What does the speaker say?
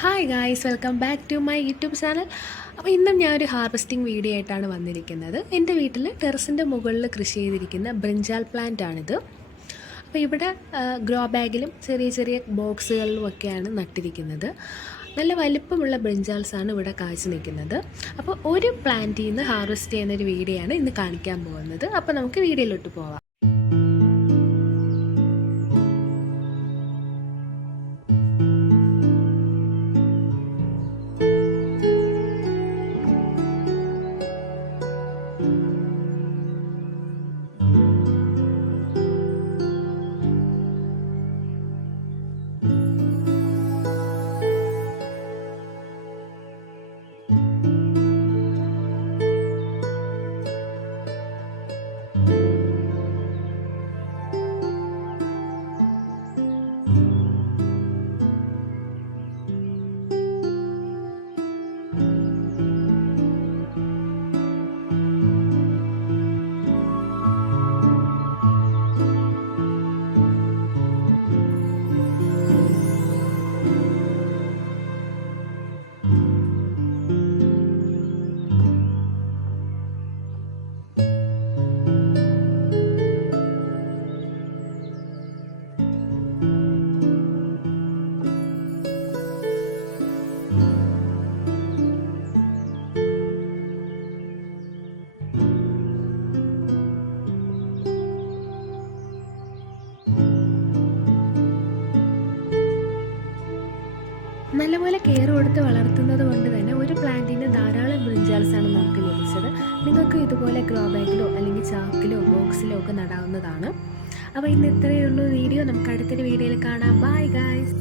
Hi guys, welcome back to my YouTube channel. അപ്പോൾ ഇന്നും ഞാനൊരു ഹാർവെസ്റ്റിംഗ് വീഡിയോ ആയിട്ടാണ് വന്നിരിക്കുന്നത്. എൻ്റെ വീട്ടിൽ ടെറസിൻ്റെ മുകളിൽ കൃഷി ചെയ്തിരിക്കുന്ന ബ്രിഞ്ചാൽ പ്ലാന്റ് ആണിത്. അപ്പോൾ ഇവിടെ ഗ്രോ ബാഗിലും ചെറിയ ചെറിയ ബോക്സുകളിലും ഒക്കെയാണ് നട്ടിരിക്കുന്നത്. നല്ല വലിപ്പമുള്ള ബ്രിഞ്ചാൽസാണ് ഇവിടെ കാഴ്ച നിൽക്കുന്നത്. അപ്പോൾ ഒരു പ്ലാന്റിൽ നിന്ന് ഹാർവെസ്റ്റ് ചെയ്യുന്നൊരു വീഡിയോ ആണ് ഇന്ന് കാണിക്കാൻ പോകുന്നത്. അപ്പോൾ നമുക്ക് വീഡിയോയിലോട്ട് പോവാം. നല്ലപോലെ കെയർ കൊടുത്ത് വളർത്തുന്നത് കൊണ്ട് തന്നെ ഒരു പ്ലാന്റിന് ധാരാളം ബ്രിഞ്ചാൽസാണ് നമുക്ക് ലഭിച്ചത്. നിങ്ങൾക്ക് ഇതുപോലെ ഗ്രോ ബാഗിലോ അല്ലെങ്കിൽ ചാക്കിലോ ബോക്സിലോ ഒക്കെ നടാവുന്നതാണ്. അപ്പോൾ ഇന്ന് ഇത്രയേ ഉള്ളൂ വീഡിയോ. നമുക്ക് അടുത്തൊരു വീഡിയോയിൽ കാണാം. Bye guys.